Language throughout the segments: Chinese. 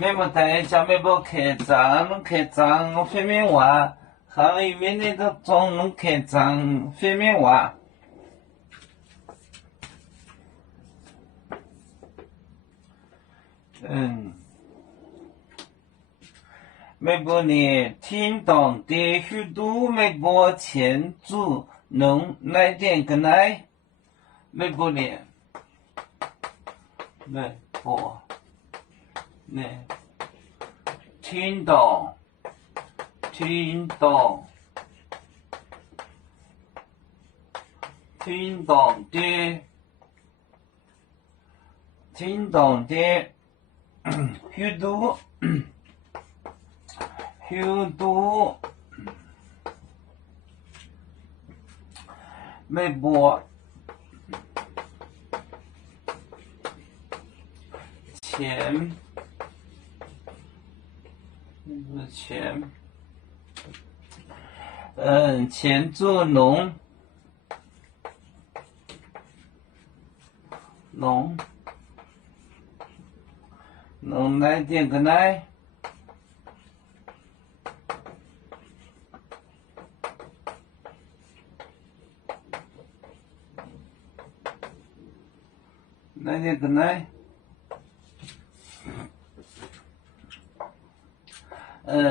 没么带家没不开张，侬开张方面话，还有面那个装侬开张方面话。每部呢听懂的许多每部前组侬来点个来，每部呢每部呢听懂听懂的许多每部前前组侬来点个来。来点个来，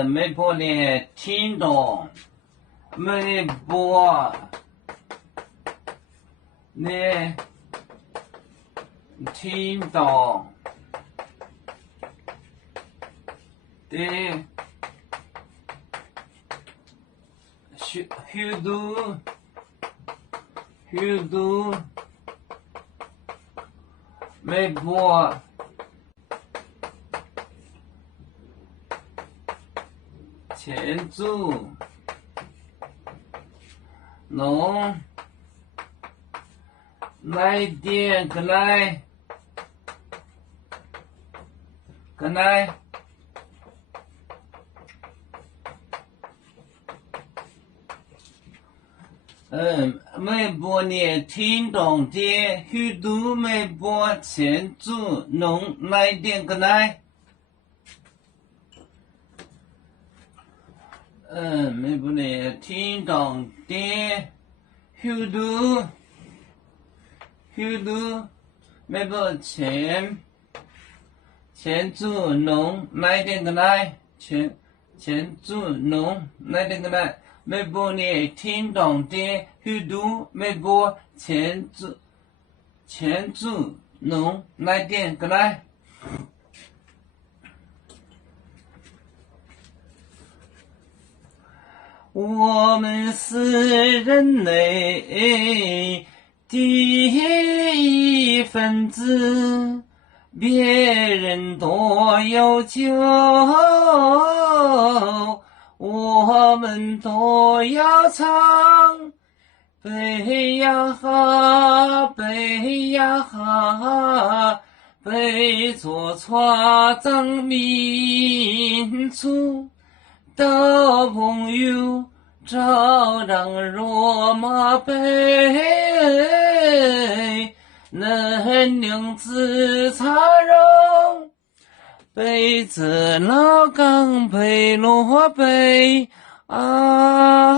每部呢听懂，每部呢听懂的许多每部前组侬来点个来每部呢听懂的许多每部前组侬来点个来。每部呢听懂的许多每部前组侬来点个来，前组侬来点个来。每部呢听懂的许多每部前组侬来点个来。我们是人类的一份子，别人多有救，我们都要唱。北呀哈，北呀哈，北做船长民族的朋友，照让罗马北，能量自插容，北自老港北罗北啊。